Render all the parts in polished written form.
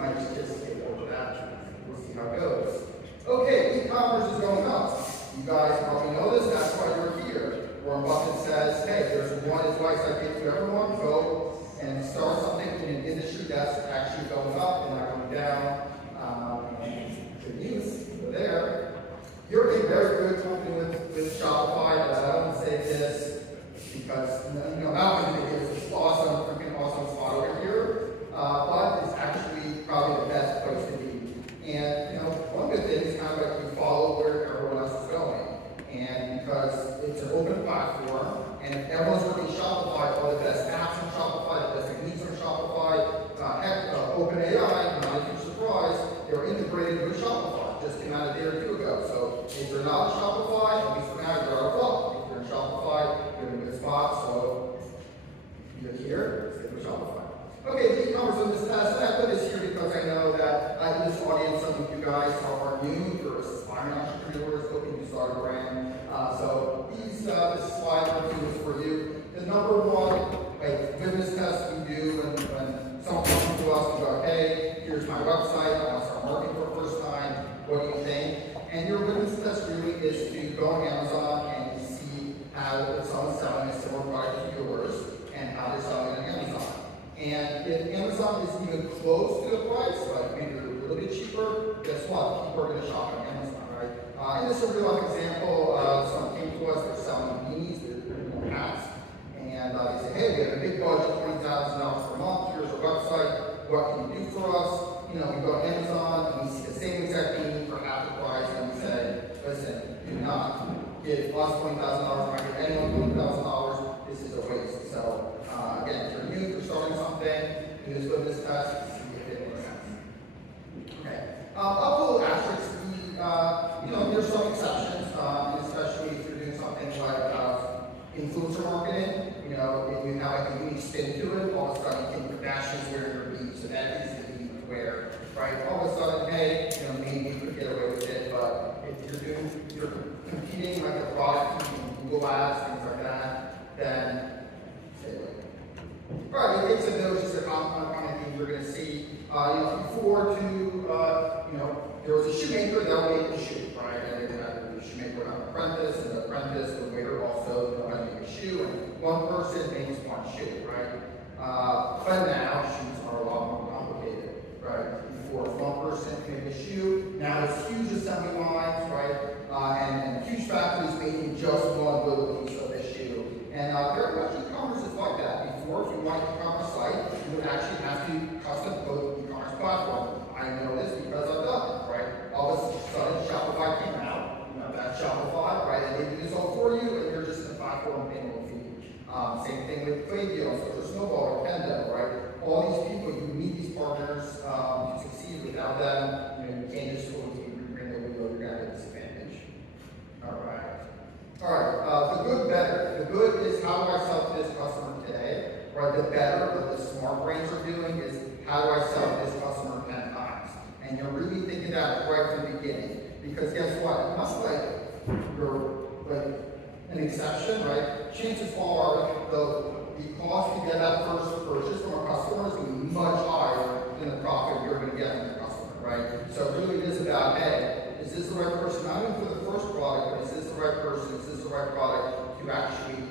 might just take over that. We'll see how it goes. Okay, e-commerce is going up. You guys probably know this, that's why you're here. Warren Buffett says, hey, there's one advice I give to everyone, go and start something in an industry that's actually going up and not going down. Good news, so there. You're a very good company with Shopify, but I don't say this because, not only is this awesome, freaking awesome spot over here, but it's actually probably the best place to be. And, one good thing is kind of like you follow where everyone else is going. And because it's an open platform, and if everyone's working Shopify, all the best apps on Shopify, the best techniques on Shopify, OpenAI, not a huge surprise, they're integrated with Shopify. Just came out a day or two ago. So if you're not on Shopify, at least for now, you're out of luck. If you're in Shopify, you're in a good spot. So you're here, stay with Shopify. Okay, e-commerce on this test. I put this here because I know that in this audience, some of you guys are new, you're aspiring entrepreneurs looking to start a brand. So this slide is for you. The number one business test we do when someone comes to us and go, hey, here's my website, I want to start marketing for the first time, what do you think? And your business test really is to go on Amazon and see how someone's selling a similar product to yours and how they're selling it on Amazon. And if Amazon is even close to the price, like maybe they're a little bit cheaper, guess what? People are going to shop on Amazon, right? And this is a real life example. Someone came to us, they're selling beanies, they're hats, and they say, hey, we have a big budget, $20,000 per month, here's our website, what can you do for us? We go on Amazon, and we see the same exact beanie for half the price, and we say, listen, do not give us $20,000, or give anyone $20,000, this is a waste. So, again, if you're new, if you're starting something, do this business test, see if it makes sense. Okay. I'll pull asterisks. There's some exceptions, especially if you're doing something like influencer marketing. You have like a unique spin to it. All of a sudden, Kim Kardashian's wearing her beads, so that is the bead to wear, right? All of a sudden, hey, maybe you could get away with it, but if you're competing like a product, Google Ads, things like that, then stay away. All right, it takes a village. It's a common thing you're going to see. Before there was a shoemaker that would make a shoe, right? And then the shoemaker would have an apprentice, and the apprentice, the waiter also know how to make a shoe, and one person makes one shoe, right? But now shoes are a lot more complicated, right? Before one person can make a shoe, now there's huge assembly lines, right? And huge factories making just one little piece of this shoe. And very much e-commerce is like that. Before, if you want an e-commerce site, you would actually have to custom code the e-commerce platform. I know this because I've done it, right? All of a sudden, Shopify came out, that's Shopify, right? And they do this all for you, and you're just in the platform paying a fee. Same thing with Klaviyo, so for Snowball or Kendo, right? All these people, you need these partners to succeed. Without them, you can't just totally bring the wheel, you're going to have a disadvantage. All right. The good, better. The good is how do I sell to this customer today, right? The better, what the smart brains are doing is how do I sell to this customer 10 times? And you're really thinking that right from the beginning. Because guess what? Unless you're an exception, right? Chances are the cost to get that first purchase from a customer is going to be much higher than the profit you're going to get from the customer, right? So really it is about, hey, is this the right person? Not even for the first product, but is this the right person? Is this the right product to actually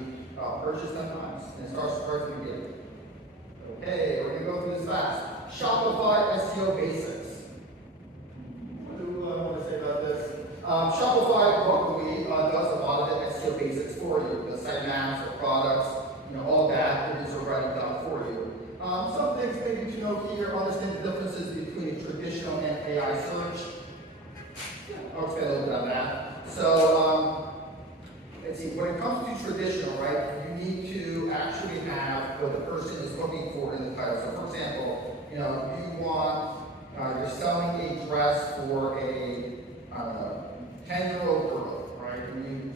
purchase 10 times? And it starts right from the beginning. Okay, we're going to go through this fast. Shopify SEO basics. What do I want to say about this? Shopify luckily does a lot of the SEO basics for you. The sitemaps, the products, all that, it is already done for you. Some things maybe to note here, understand the differences between traditional and AI search. I'll explain a little bit on that. So, let's see, when it comes to traditional, right, you need to actually have what the person is looking for in the title. So, for example, you want, you're selling a dress for a, 10-year-old girl, right?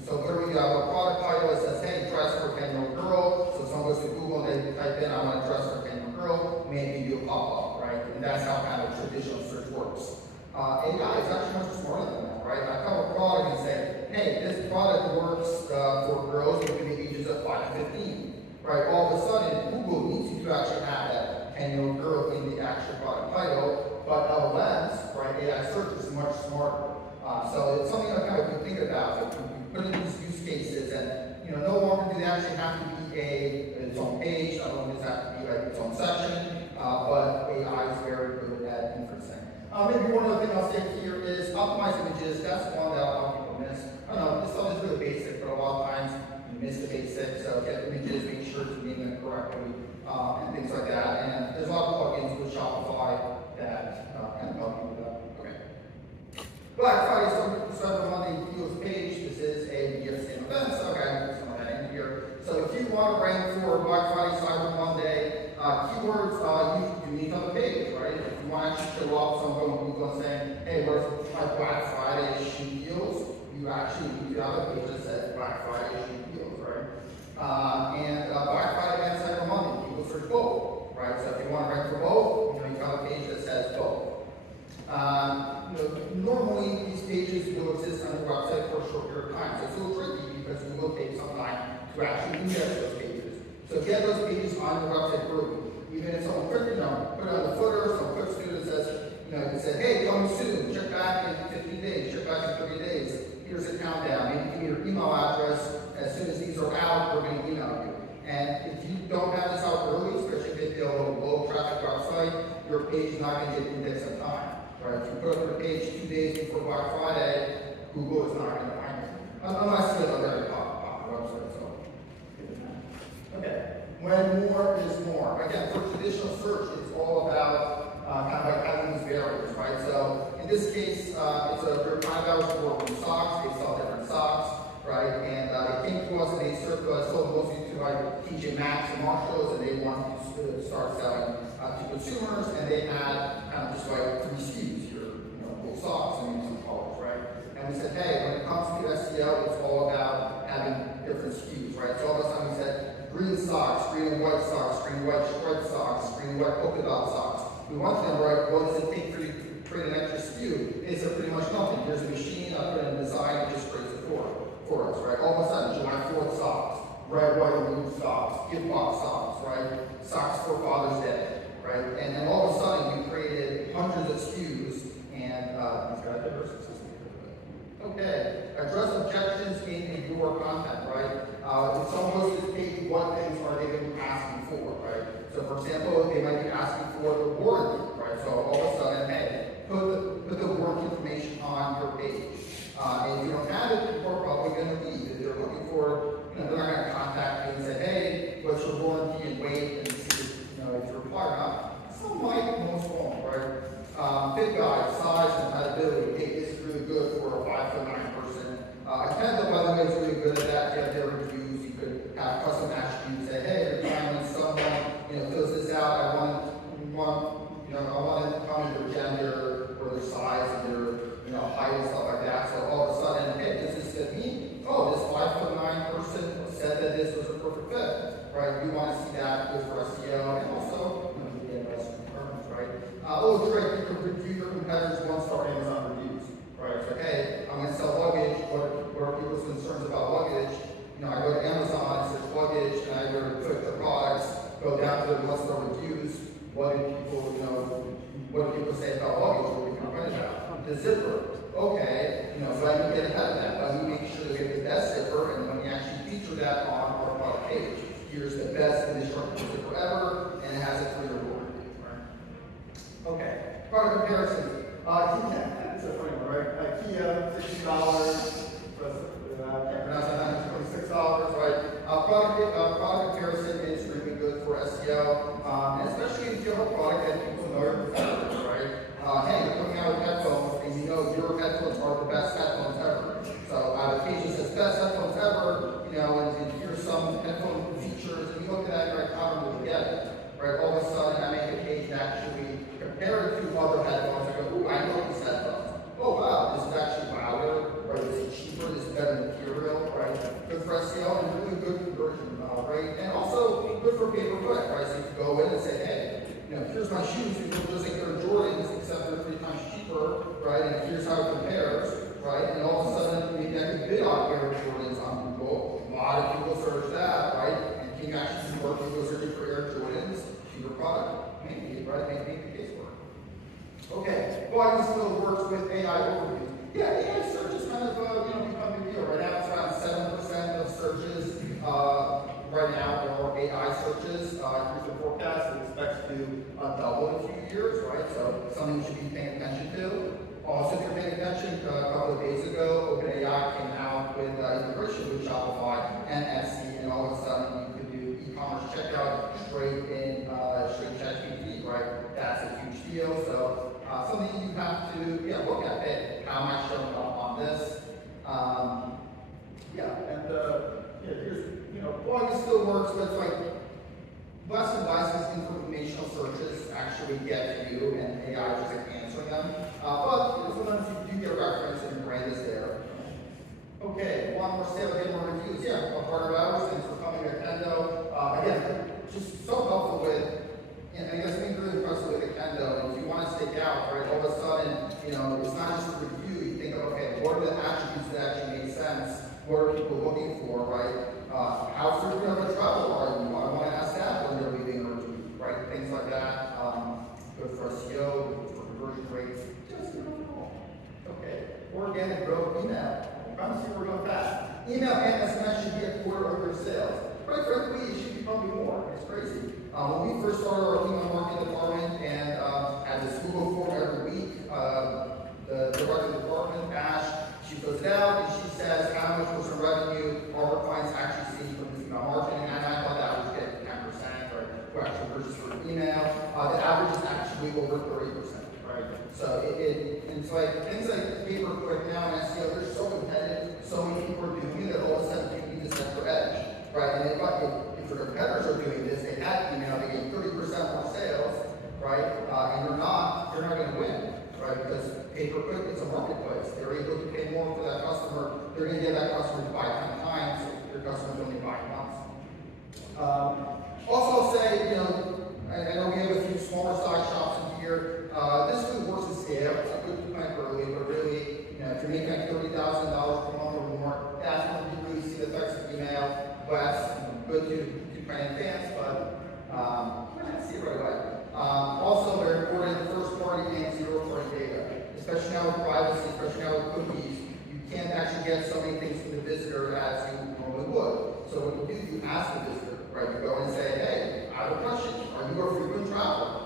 So literally you have a product title that says, hey, dress for a 10-year-old girl. So someone goes to Google and they type in, I want a dress for a 10-year-old girl, maybe you pop up, right? And that's how kind of traditional search works. AI is actually much smarter than that, right? I come a product and say, hey, this product works for girls between the ages of 5 to 15, right? All of a sudden, Google needs you to actually have that 10-year-old girl in the actual product title. but LLMs, right, AI search is much smarter. So it's something that kind of we think about. So we put in these use cases, and no longer do they actually have to be its own page. Not only does it have to be like its own section, but AI is very good at inferencing. Maybe one other thing I'll say here is optimize images. That's one that a lot of people miss. I don't know, this stuff is really basic, but a lot of times you miss the basics. So get images, make sure to name them correctly, and things like that. And there's a lot of plugins with Shopify that can help you with that. Okay. Black Friday, Cyber Monday Deals page. This is a BFCM event, so okay, some of that in here. So if you want to rank for Black Friday, Cyber Monday keywords, you need to have a page, right? If you want to actually show off someone going to Google and saying, hey, where's my Black Friday shoe deals? You actually need to have a page that says Black Friday shoe deals, right? And Black Friday and Cyber Monday, people search both, right? So if you want to rank for both, you have a page that says both. Normally these pages will exist on your website for a short period of time. So it's a little tricky because it will take some time to actually index those pages. So get those pages on your website early. Even if someone put it on the footer, someone clicks through and says, it said, hey, coming soon, check back in 15 days, check back in 30 days. Here's a countdown. Maybe give me your email address. As soon as these are out, we're going to email you. And if you don't have this out early, especially if you have a low traffic website, your page is not going to get indexed on time. Right? If you put up your page 2 days before Black Friday, Google is not going to find it. Unless you have a very popular website. So. Okay. When more is more. Again, for traditional search, it's all about kind of like having these barriers, right? So in this case, it's a kind of work with socks. They sell different socks, right? And they came to us and they sold mostly to like TJ Maxx and Marshalls, and they wanted to start selling to consumers, and they had kind of just like 3 SKUs here, cool socks and maybe some colors, right? And we said, hey, when it comes to SEO, it's all about having different SKUs, right? So all of a sudden we said, green socks, green and white socks, green and white striped socks, green and white polka dot socks. We want them, right? What does it take for you to create an extra SKU? They said pretty much nothing. Here's a machine, I put in a design, it just creates it for us, right? All of a sudden, July 4th socks, red, white, and blue socks, gift box socks, right? Socks for Father's Day, right? And then all of a sudden, we created hundreds of SKUs, and these guys are versus. Okay, address objections in your content, right? If someone goes to this page, what things are they going to be asking for, right? So for example, they might be asking for the warranty, right? So all of a sudden, hey, put the warranty information on your page. And if you don't have it, people are probably going to leave. If they're looking for, they're not going to contact you and say, hey, what's your warranty, and wait and see if you reply or not. Some might, most won't, right? Fit guide, size, compatibility. Hey, this is really good for a 5'9" person. Canva, by the way, is really good at that. If you have their reviews, you could have custom attributes. Say, hey, every time when someone fills this out, I want it to come in their gender or their size and their height and stuff like that. So all of a sudden, hey, does this fit me? Oh, this 5'9" person said that this was a perfect fit, right? We want to see that good for SEO and also the investment departments, right? Oh, it's great. You can review your competitors' 1-star Amazon reviews, right? It's like, hey, I'm going to sell luggage. What are people's concerns about luggage? I go to Amazon, it says luggage, and I go to click the products, go down to the 1-star reviews. What do people say about luggage? What do we complain about? The zipper. Okay, so I can get ahead of that. Let me make sure that we have the best zipper, and when we actually feature that on our product page, here's the best indestructible zipper ever, and it has a 3-year warranty, right? Okay, product comparison. IKEA, it's a funny one, right? IKEA, $60. Can't pronounce that, $26, right? Product comparison is really good for SEO, and especially if you have a product that people know your competitors, right? Hey, you're coming out with headphones, and your headphones are the best headphones ever. So the page that says best headphones ever, and here's some headphone features, and you look at that, you're like, how do we get it? Right? All of a sudden, I make a page actually compare it to other headphones. I go, ooh, I know these headphones. Oh wow, this is actually louder, right? This is cheaper, this is better material, right? Good for SEO and really good conversion rate, and also good for pay-per-click, right? So you can go in and say, hey, here's my shoes, people just think they're Jordans, except they're 3 times cheaper, right? And here's how it compares, right? And all of a sudden, maybe I can bid on Air Jordans on Google. A lot of people search that, right? And can you actually see more people searching for Air Jordans, cheaper product? Maybe, right? Maybe the case work. Plugin still works with AI overviews. Yeah, AI search is kind of become a big deal. Right now, it's around 7% of searches right now are AI searches. Here's the forecast. It expects to double in a few years, right? So something you should be paying attention to. Also, if you're paying attention, a couple of days ago, OpenAI came out with integration with Shopify and Etsy, and all of a sudden you could do e-commerce checkout straight in ChatGPT, right? That's a huge deal. So something you have to look at. Hey, how am I showing up on this? Here's blogging still works, but it's like less and less these informational searches actually get to you, and AI is just like answering them. But sometimes you do get a reference and your brand is there. Okay, one more sale, get more reviews. Yeah, a part of ours. Thanks for coming to Kendo. Again, just so helpful with, and I guess being really impressive with Kendo. And if you want to stick out, right, all of a sudden, it's not just a review. You think of, okay, what are the attributes that actually make sense? What are people looking for, right? How frequent of a traveler are you? I want to ask that when they're leaving a review, right? Things like that. Good for SEO, good for conversion rates. Just okay. Organic growth email. I'm trying to see where we're going fast. Email and SMS should be a quarter of your sales. Quite frankly, it should be probably more. It's crazy. When we first started our email marketing department and had this Google form every week, the director of the department, Ash, she goes out and she says how much was her revenue are her clients actually seeing from this email marketing, and I thought that would get 10% or who actually purchased her email. The average is actually over 30%, right? So it's like things like pay-per-click now and SEO, they're so competitive, so many people are doing it that all of a sudden you need to set your edge, right? And if your competitors are doing this, they had email, they get 30% more sales, right? And you're not going to win, right? Because pay-per-click is a marketplace. They're able to pay more for that customer. They're going to get that customer to buy 10 times if your customer's only buying once. Also, I'll say, I know we have a few smaller size shops in here. This really works at scale. It's a good plan early, but really, if you're making like $30,000 per month or more, that's when you really see the effects of email. But that's good to plan in advance, but you might not see it right away. Also, very important, first-party and zero-party data. Especially now with privacy, especially now with cookies, you can't actually get so many things from the visitor as you normally would. So what you do, you ask the visitor, right? You go and say, hey, I have a question. Are you a frequent traveler?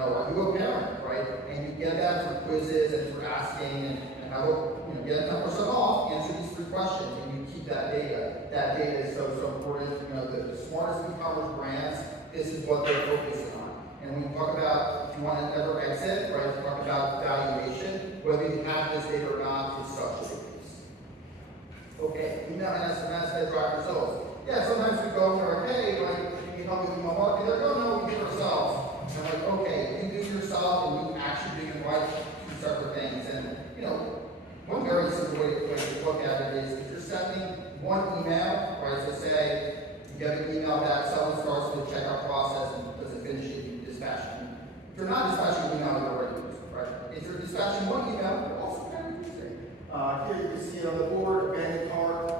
Are you a parent, right? And you get that through quizzes and through asking and have get 10% off, answer these 3 questions, and you keep that data. That data is so important. The smartest e-commerce brands, this is what they're focusing on. And when you talk about, if you want to never exit, right, you talk about valuation, whether you have this data or not is such a big piece. Okay, email and SMS that drive results. Yeah, sometimes we go and we're like, hey, can you help me with my marketing? They're like, no, we do it ourselves. And I'm like, okay, you do it yourself and you actually do it right, 2 separate things. And, one very simple way to look at it is if you're sending one email, right, so say you get an email that someone starts with the checkout process and doesn't finish it, you dispatch it. If you're not dispatching email, you're already using, right? If you're dispatching one email, you're also kind of using. Here you can see on the board, abandoned cart.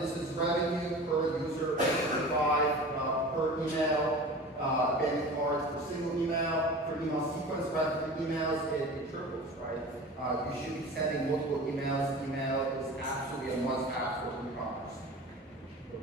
This is revenue per user, 5 per email. Abandoned carts for single email. For email sequence, for emails, it triples, right? You should be sending multiple emails. Email is absolutely a must-have for e-commerce.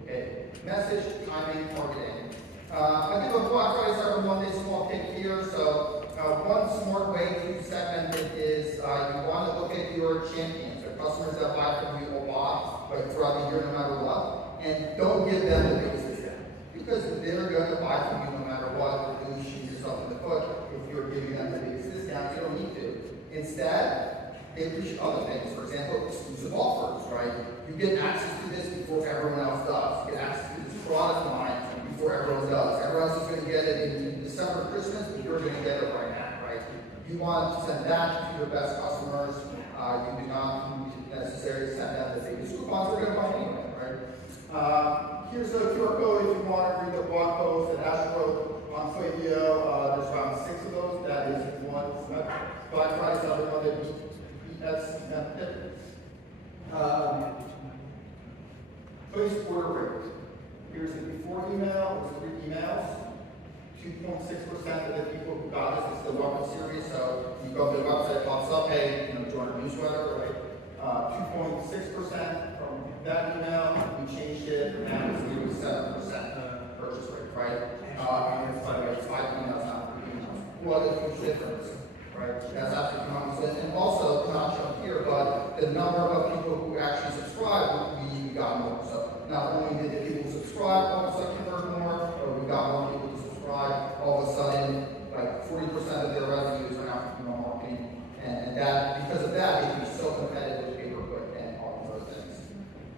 Okay, message, timing, targeting. I give a Black Friday Cyber Monday small tip here. So one smart way to segment it is you want to look at your champions, the customers that buy from you a lot, like throughout the year, no matter what, and don't give them the biggest discount because they're going to buy from you no matter what. You're really shooting yourself in the foot if you're giving them the biggest discount. You don't need to. Instead, they appreciate other things. For example, exclusive offers, right? You get access to this before everyone else does. You get access to this product line before everyone does. Everyone else is going to get it in December, Christmas, but you're going to get it right now, right? You want to send that to your best customers. You do not necessarily send them the biggest coupons. They're going to buy anyway, right? Here's a QR code if you want to read the blog post that Ash wrote on Klaviyo. There's around 6 of those. That is one. Black Friday, Cyber Monday, BFCM. Place order rate. Here's the before email. There's 3 emails. 2.6% of the people who got this is still welcome series, so you go to the website, it pops up, hey, join our newsletter, right? 2.6% from that email, we changed it, and now it's 7% purchase rate, right? And it's like it's 5 emails, not 3 emails. What a huge difference, right? That's absolutely phenomenal. And also, not shown here, but the number of people who actually subscribe, we got more. So not only did the people who subscribe all of a sudden convert more, but we got more people to subscribe. All of a sudden, like 40% of their revenues are now from email marketing, and that because of that, it can be so competitive with pay-per-click and all of those things.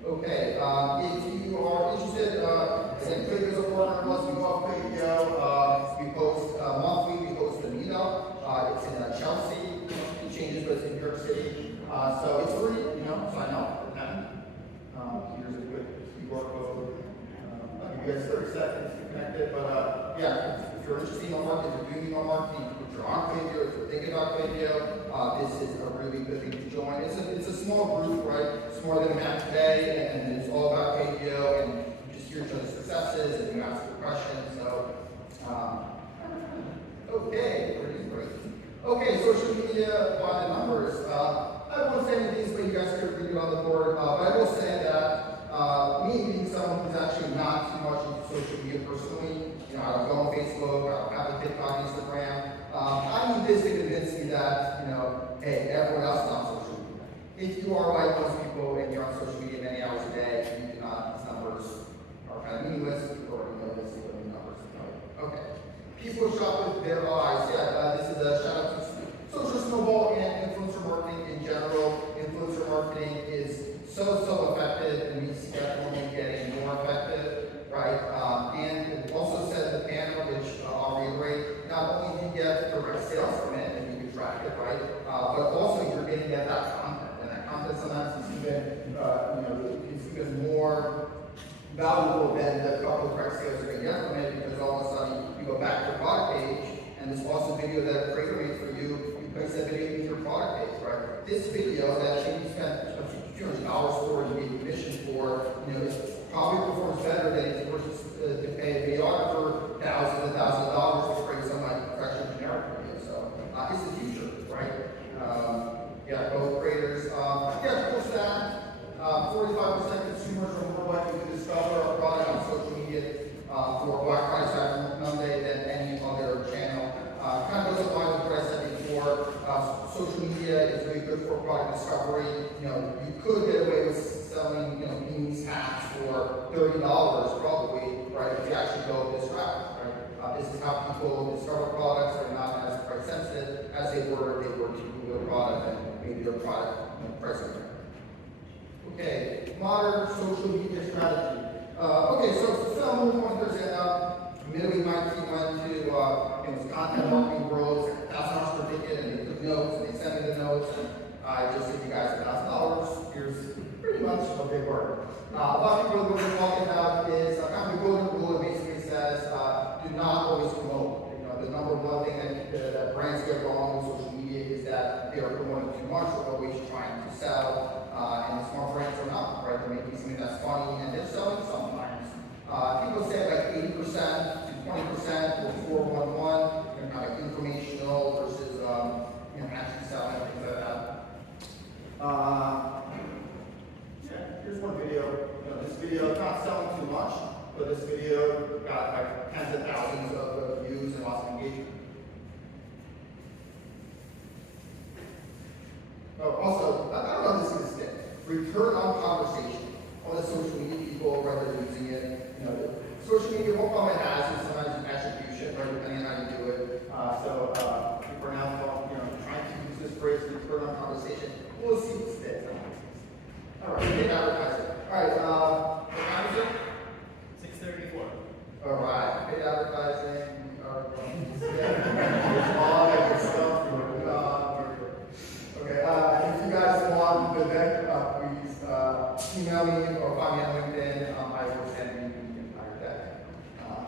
Okay, if you are interested in Click as a partner, plus we love Click, we post monthly, we host a meetup. It's in Chelsea, it changes, but it's in New York City. So it's free, sign up for that. Here's a quick QR code. I'll give you guys 30 seconds to connect it, but yeah, if you're interested in email marketing, if you're doing email marketing, if you're on Klaviyo, if you're thinking about Klaviyo, this is a really good thing to join. It's a small group, right? It's more than we have today, and it's all about Klaviyo, and you just hear each other's successes, and you ask the questions, so, okay, pretty great. Okay, social media by the numbers. I won't say any of these, but you guys could read it on the board, but I will say that me being someone who's actually not too much into social media personally, I don't go on Facebook, I don't have a TikTok, Instagram. I need this to convince me that, hey, everyone else is on social media. If you are like most people and you're on social media many hours a day, you do not, these numbers are kind of meaningless. You already know this, what the numbers are. Okay. People shop with their eyes. Yeah, this is a shout out to social snowball and influencer marketing in general. Influencer marketing is so effective, and we see that only getting more effective, right? And it also says the panel, which I'll reiterate, not only do you get direct sales from it, and you can track it, right? But also you're getting that content, and that content sometimes is even, it's even more valuable than the couple of direct sales you're going to get from it, because all of a sudden you go back to your product page, and this awesome video that a creator made for you, you place that video in your product page, right? This video that you spent $200 for and you get commission for, it probably performs better than if you were to pay a videographer thousands and thousands of dollars to create some like professional generic video. So it's the future, right? Yeah, both creators. Yeah, cool stat. 45% consumers are more likely to discover a product on social media for Black Friday, Cyber Monday than any other channel. Kind of goes along with what I said before. Social media is really good for product discovery. You could get away with selling, beans hats for $30 probably, right? If you actually go this route, right? This is how people discover products. They're not as price sensitive as they were if they were to Google a product and maybe their product pricing. Okay, modern social media strategy. Okay, so some pointers and immediately my team went to this content marketing world, it's $1,000 per ticket, and they took notes, and they sent me the notes, and I just gave you guys $1,000. Here's pretty much what they were. A lot of people what we're talking about is kind of the golden rule. It basically says do not always promote. The number one thing that brands get wrong with social media is that they are promoting too much or always trying to sell. And the smart brands are not, right? They're making something that's funny and they're selling sometimes. People say like 80% to 20% or 411, kind of informational versus actually selling, things like that. Yeah, here's one video. This video is not selling too much, but this video got like tens of thousands of views and lots of engagement. Oh, also, I don't know if this is going to stick. Return on conversation. All the social media people, right, they're using it. Social media, one problem it has is sometimes attribution, right, depending on how you do it. So people are now trying to use this phrase, return on conversation. We'll see what sticks. All right, paid advertising. All right, what time is it? 6:34. All right, paid advertising. There's all that good stuff. Okay, if you guys want the deck, please email me or find me on LinkedIn. I will send you the entire deck.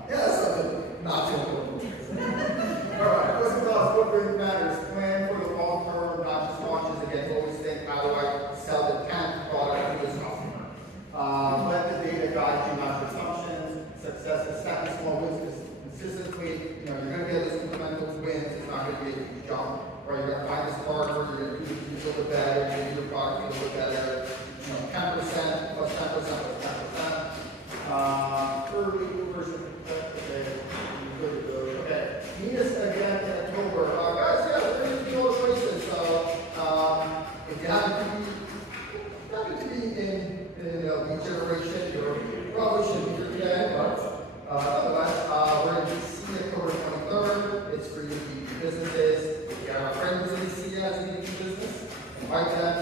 That's something not too important. All right, what's the thoughts? What really matters? Plan for the long term, not just launches. Again, always think, how do I sell the 10th product to this customer? Let the data guide you, not your assumptions. Success is setting small wins items,